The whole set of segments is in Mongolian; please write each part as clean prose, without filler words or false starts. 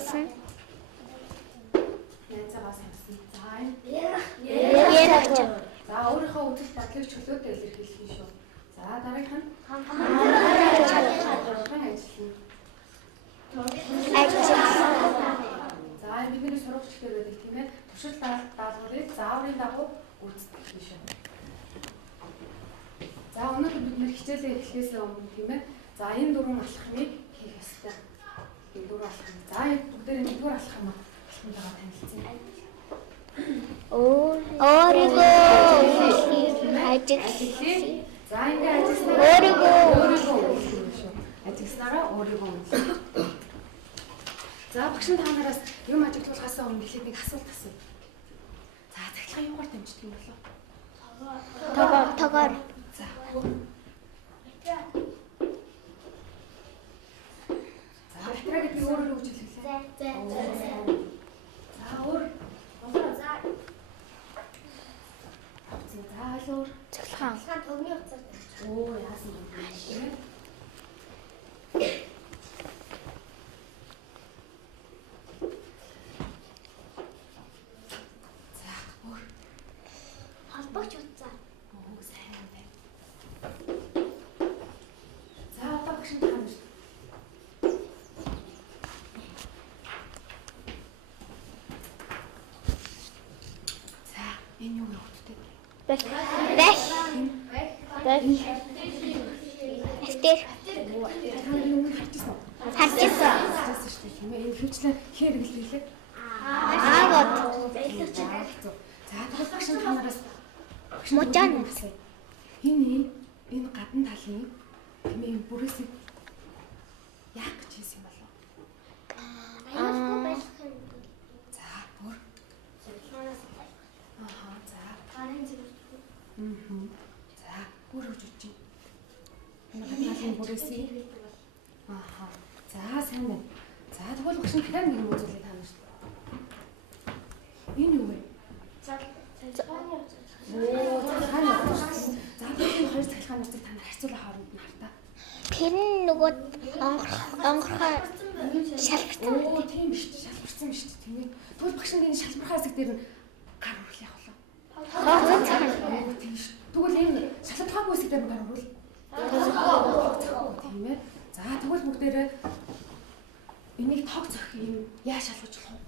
сонсон. Найзаагаа сонсон. За энэ. Яраач. За өөрийнхөө үзэл бодлыг чөлөөтэй илэрхийлэх шүү. За дараагийнх нь за бидний сургууль чихээр байдаг тийм ээ. Туршилт даалгаврыг зааврын дагуу гүйцэтгэх шүү. За өнөөдөр бид нэр хичээлээ эхлэхээс өмнө тийм ээ. За энэ дөрвөн алхмыг хийх ёстой. Энэ дөрвөн алхам. За бүгдээр энэ дөрвөн алхам алхамтайгаа танилцъя. Өөрийгөө ажиглая. За ингээ ажигласнараа өөрийгөө шүү. Ажигласнараа өөрийгөө үнэлнэ. За багш та нараас юм ажиглуулахаас өмнө эхлээд нэг асуулт асуу. За цахилгаан юугаар дамждаг юм болов? Тогоор. За. За батраа гэдэг нь өөрөө хөгжил хэлээ. За өөр. За өөр. Цахилгаан. Төгний хугацаар. Оо яасан юм бэ? За өөр. Холбооч хугацаа. Оо сайн байна. За одоо багш та нар. За энэ юу вэ? Бэх. Эстер. Харчихсан. Энэ хөвчлэн хэрэглэлээ. Аагод. За толгойш та нараас Мужаан. Энэ гадна талын хэмээн бүрээсээ яах гэж хэлсэн юм болов? Аюулгүй байх юм. За бүр. Аха за. Гарын зэрэг. За бүр өгч чинь. Энэ гадна талын бүрээсээ. Аха. За сайн байна. За тэгвэл багш дахиад нэг юм үзүүлээ та нарт. Энэ юу вэ? Цахилгааны хугацаа. Оо цахилгааны хугацаа. За тэгэхээр хоёр цахилгааны хугацааг та нар харьцуулах хооронд нь хартаа. Тэр нь нөгөө онгорхоо шалгасан. Оо тийм биш шалбарсан биш тийм ээ. Тэгвэл багш энэ шалбархаа хэсэг дээр нь гар хүрэх яах вэ? Тийм ш. Тэгвэл энэ шалбархаагүй хэсэг дээр нь гар хүрвэл тийм ээ. За тэгвэл бүгдээрээ энийг тог зөх юм яа шалгаж болох вэ?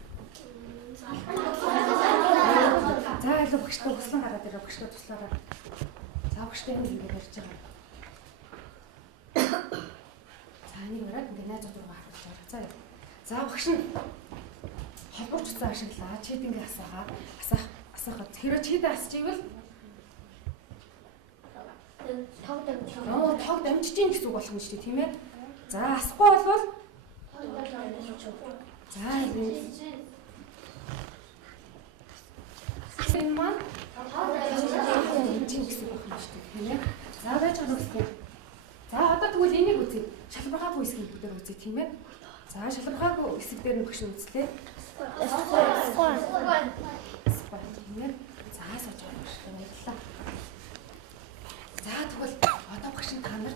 За илүү багштай туслан гараад ирээ багштай туслаараа. За багштай энэ ингэ ярьж байгаа. За нэг бараад ингэ найзууд руу харуулж байгаа. За багш нь холбооч цаа ашиглаа. Чид ингэ асаахад хэрэг чидээ асч ивэл тог дамжиж ийн гэсэн үг болох юм шүү дээ тийм ээ. За асахгүй болвол за энэ маань чинь гэсэн үг байна шүү дээ тийм ээ. За байж байгаа үстэй. За одоо тэгвэл энийг үзье. Шалбархаагүй хэсгийг бүгдээр үзье тийм ээ. За шалбархаагүй хэсэг дээр нь багш нь үзлээ. Спорт тийм ээ. За сууж байгаа багш баярлалаа. За тэгвэл одоо багш нь та нар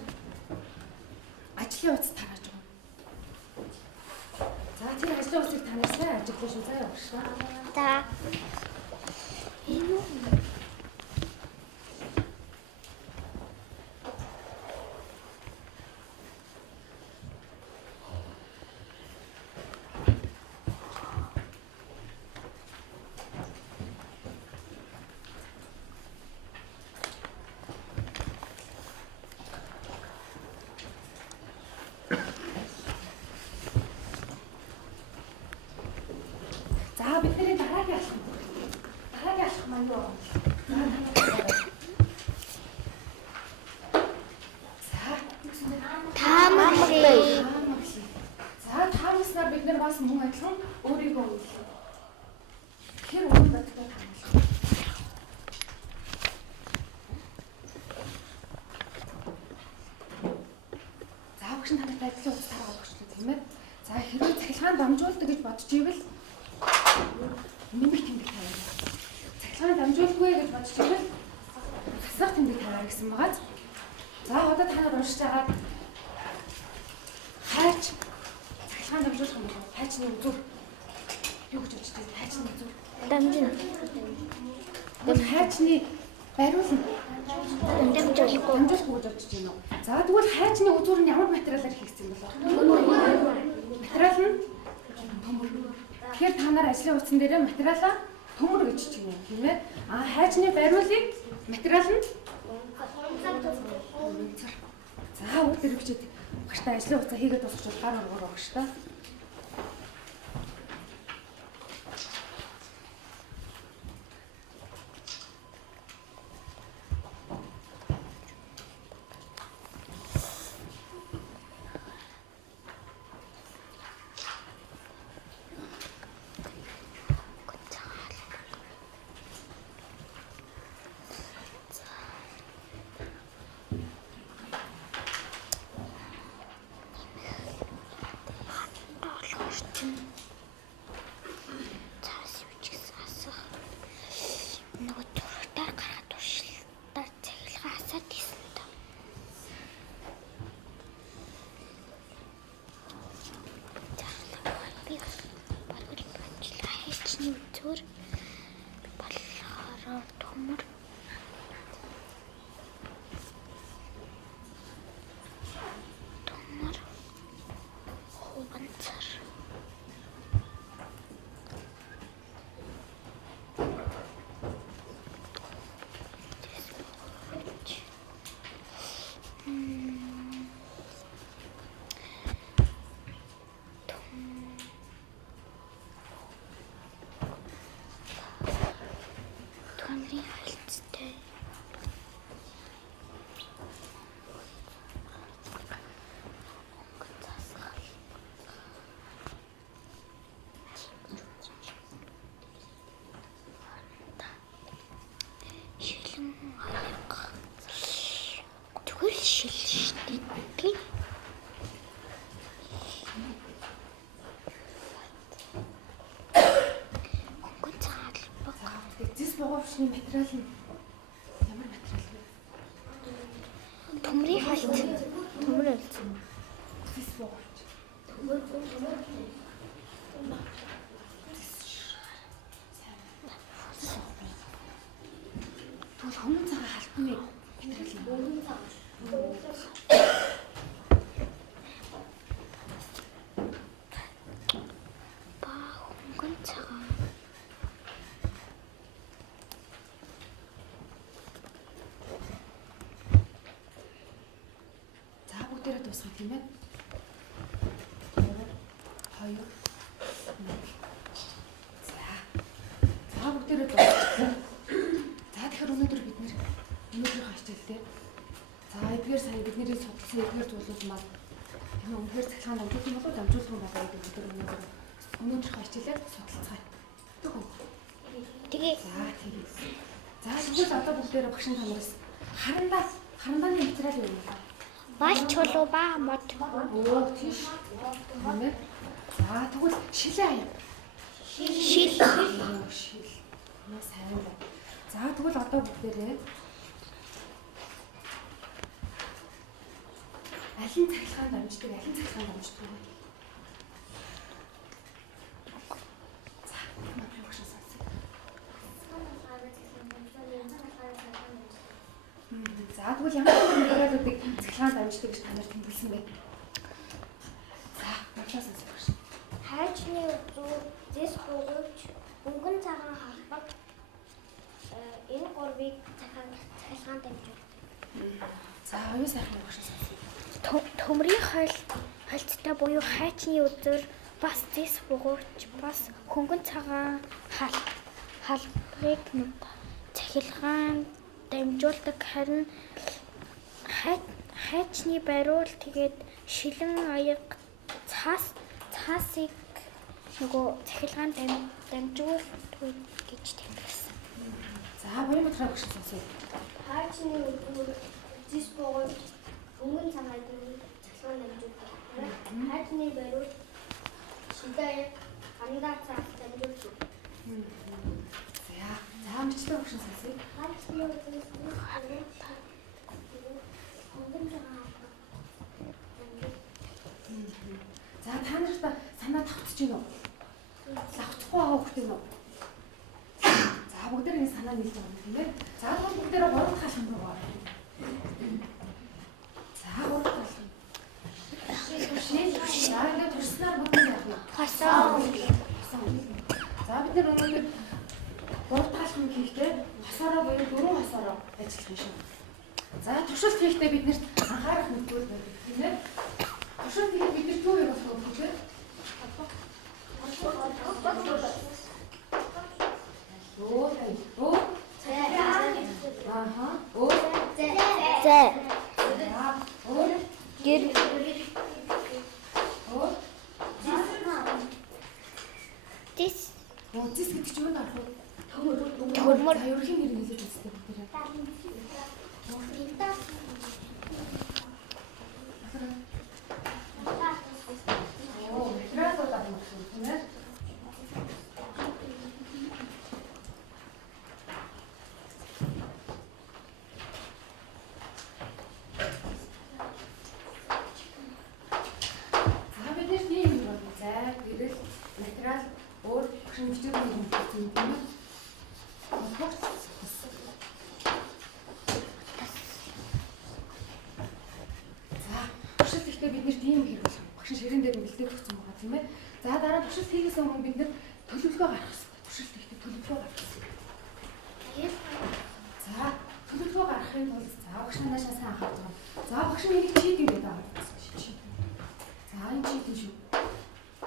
ажлын утас тарааж байгаа. За тийм ажлын утсыг та нар сайн ажиглаж шүү заяа багш. За. Энэ За бидний дараагийн алхам маань юу вэ? таамаглая. За таамагласнаар бид нар бас мөн адилхан өөрийгөө үнэлнэ. Тэр өөр бодтой таамаглах. За багш танад ажлын утас тараа өгчлөө тийм ээ. За хэрвээ цахилгаан дамжуулдаг гэж бодож ивэл нэмэх тэмдэг тавиарай. Цахилгаан дамжуулгүй гэж бодож ивэл хасах тэмдэг тавиарай гэсэн байгаа. За одоо та нар уншиж байгаа хайч цахилгаан дамжуулах юм бол хайч хайчны үзүүр. Юу гэж бодож байна? Хайчны үзүүр. Дамжин. Тэгвэл хайчны бариулна. Дамжуулахгүй. Дамжуулахгүй гэж бодож байна уу? За тэгвэл хайчны үзүүр нь ямар материалаар хийгдсэн юм бол? Материал нь төмөр. Тэгэхээр та нар ажлын утсан дээр материалаа төмөр гэж чинь юм тийм ээ. Хайчны бариулыг материал нь унцар. За үл дэрвчээд багштай ажлын хугацаа хийгээд дуусчих гар оргоор багш та. Цаас юу ч гэсэн асах. Нөгөө туртаар гараад туршилтаар цахилгаан асаад исэн та. Би багт бачлаа хайчны үзүүр болохоор төмөр. Төмөр. Хованцар. Төмрийн хайлттай. Шилэн аяг. Тэгвэл шил штий. Тийм. Хөнгөн цагаан албаг. Зис богоовчны материал нь ямар материал вэ? Төмрийн хайлт. Төмөр үлдсэн. Зис богоовч. Тэгвэл хөнгөн цагаан халтны материал юм. Ба хөнгөн цагаан. За бүгдээрээ дуусгах тийм ээ. 2 За бүгдээрээ дуусгах. За тэгэхээр өнөөдөр бид өнөөдрийн хичээл дээр за эдгээр сая бидний судалсан эдгээр зүйлүүд маань энэ үнэхээр цахилгаан дамжуулах юм болов дамжуулах юм болов гэдэг өнөөдөр өнөөдрийн хичээлээр судалцгаая. Тэгвэл Тэгээ за тэгээд за тэгвэл одоо бүгдээрээ багшин танараас харандааны материал юу юм бэ? бал чулуу ба мод. Оо тийш. Тийм ээ. За тэгвэл шилээ аяа. Шил. Оо, шил. Наа сайн байна. За тэгвэл одоо бүгдээрээ алин цахилгаан дамждаг вэ? За, манай багш сонсоо. За тэгвэл ямар материалуудыг цахилгаан дамждаг гэж та нар тэмдэглэсэн бэ? За, багш сонсоо багш. Хайчны үзүүр, зис богоовч, хөнгөн цагаан халбаг энэ гурвыг цахилгаан дамжуулдаг. За, оюун сайхан багш сонсоо. Төмрийн хайлттай буюу хайчны үзүүр бас зис бугуурч бас хөнгөн цагаан халбарыг цахилгаан дамжуулдаг харин хайчны бариул тэгээд шилэн аяг цаасыг нөгөө цахилгаан дамжуулдаг гэж тэмдэглэсэн. За, баяр материал багш сонсоо. Хайчны үзүүр, зис богоовч, хөнгөн цагаан цахилгаан дамжуулдаг. Хайчны бариул шидээ хандаа цаас дамжуулдаг. За, мөчлөө багш сонсоо. Хайчны үзүүр, хөнгөн цагаан За та нарт Санаа тавцж гин үү? Лавцахгүй байгаа хөхт юм уу? За бүгдээр энэ санаа нийлж байгаа юм тийм ээ. За бүгдээр 3 дахь алхам руу гоо. За 3 дахь алхам. За ингээд турснаар бүгд яах вэ? Хасаа. За бид нар өнөөдөр 3 дахь алхам хийхдээ хасаараа буюу 4 хасаараа ажиллах юм шүү. За туршилт хийхдээ биднэрт анхаарах нөхцөл байдаг тийм ээ. Туршилт хийхэд бид нар юу хийх болох вэ гэхээр Зис гэдэг чинь юу нэр вэ? Төмөр. Ерөнхий нэр хэлээд үзтээ бүгдээ. За дараа туршилт хийхээс өмнө бид нэр төлөвлөгөө гаргах хэрэгтэй. Туршилт хийхдээ төлөвлөгөө гаргах хэрэгтэй. За төлөвлөгөө гаргахын тулд за багш наашаа сайн анхаарч байгаа. За багш нь энийг чийдинг гэдэг байгаа. За энэ чийдинг шүү.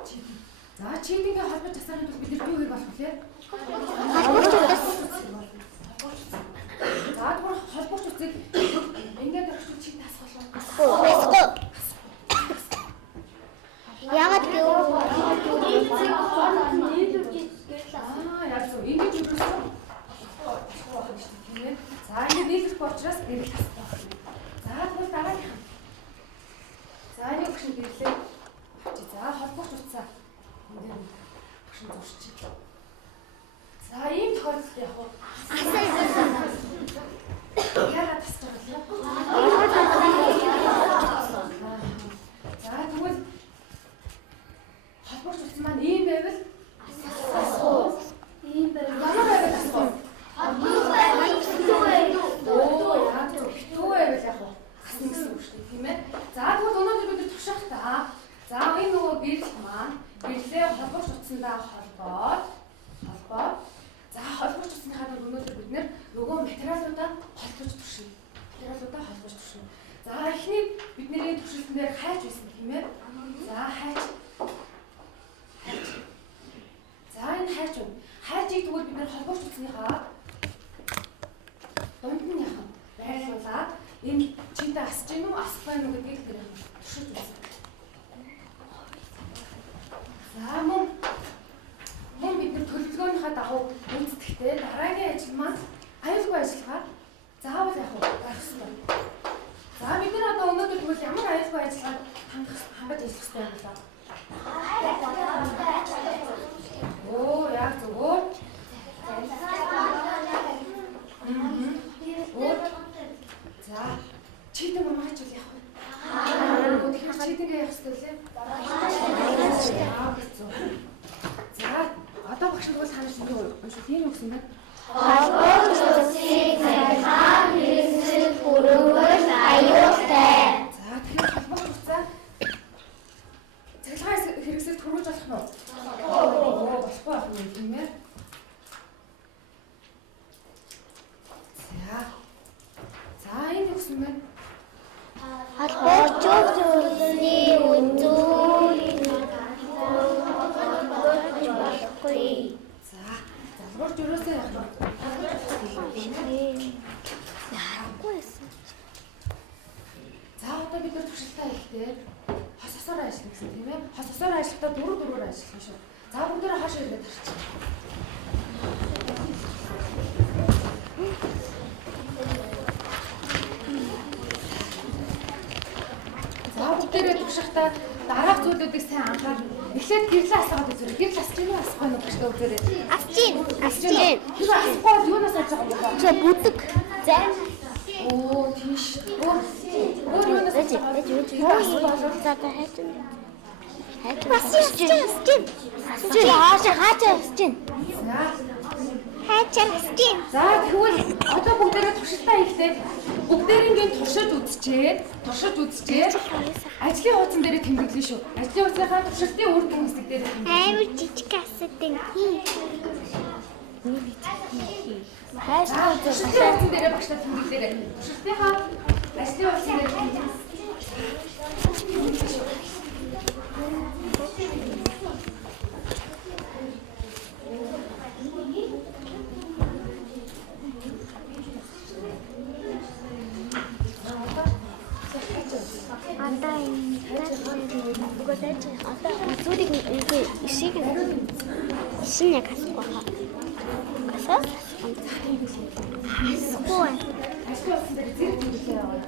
Чийдинг. За чийдингээ холбож асаахын тулд бид нэр юу хийх болох вэ? За бүр холбооч үцэг ингээд орчуулж чийд асах болов. Яагаад гэвэл яг зөв ингэж үргэлжлүүлсэн. За ингэ нийлэх учраас нэрэл тасдаг. За тэгвэл дараагийнх. За нэг багш нь гэрлээ. За холбооч утсаа. Энд багш нь зурчих. За ийм тохиолдолд яг уу. Яагаад тасдаг вэ? За тэгвэл холбооч утсан маань ийм байвал ийм байвал ямар байвал асуу. Хитүү байвал яг уу. Асна гэсэн үг шүү дээ тийм ээ. За тэгвэл өнөөдөр бид турших та. За энэ нөгөө гэрэл маань гэрлээ холбооч утсандаа холбоод. За холбооч утсныхаа тул өнөөдөр бид нөгөө материалуудаа холбож туршина. За эхнийг бидний туршилтан дээр хайж байсан тийм ээ. За хайж. За энэ хайж уу. Хайжийг тэгвэл бид нэр холбооч утсныхаа дунд нь яхан байрлуулад энэ чийдэ асч гин үү асах байх уу гэдгийг тэр туршиж үзье. За мөн бид нэр төлөвлөгөөнийхөө дагуу үйлдэхдээ дараагийн ажил маань аюулгүй ажиллагаа заавал яг гарах ёстой. За бид нар одоо өнөөдөр тэгвэл ямар аюулгүй ажиллагааг хангаж ажиллах ёстой юм бэ? Оо яг зөв. За чийдэн мамаач үл явах вэ? Тэгэхээр чийдэнгээ явах ёстой лээ. За одоо багш нь санаж нэг уншиж тийм үгс юм байна. холбооч утсыг сайхан хэрэгсэл хүргэл аюултай. За тэгэхээр холбооч утсаа цахилгаан хэрэгсэлд хүргэж болох нь уу? Болохгүй байх юм тийм ээ. За энэ үгс юм байна. холбооч утсны үзүүр болохгүй. Залгуурч өрөөсөө яах вэ? За одоо бид нар туршилтаа хийхдээ хос хосоор ажиллах гэсэн тийм ээ. Хос хосоор ажиллахдаа дөрөөр ажиллах юм шүү. За бүгдээрээ хаш ирээд тарчих. За бүгдээрээ туршихдаа дараах зүйлүүдийг сайн анхаарах. Эхлээд гэрлээ асгаад үзэрэй. Гэрл асч гинөө асахгүй нь багштай үзэрэй. Асч гин. Тэр асахгүй юунаас асаж байгаа юм бэ? За бүдэг. За. Оо тийш. Өөр юунаас асаж байгаа юм бэ? За хайж. Бас ясч чинь. Хаашаа чинь. Хаачаа чинь. За тэгвэл одоо бүгдээрээ туршилтаа хийхдээ бүгдээрээ туршиж үзчихээд ажлын хуудсан дээр тэмдэглэн шүү. Ажлын хуудсынхаа туршилтын үр дүн хэсэг дээр Амар жижиг асуудын хий. туршилтын хуудсан дээр багштай тэмдэглээрэй. Туршилтынхаа ажлын хуудсан дээр тэмдэглэн. Одоо энэ зүрийг ишиг яг асахгүй хаа. Асаа? Асахгүй. Ажлын хуудсан дээр зэрэг тэмдэглээ яваа.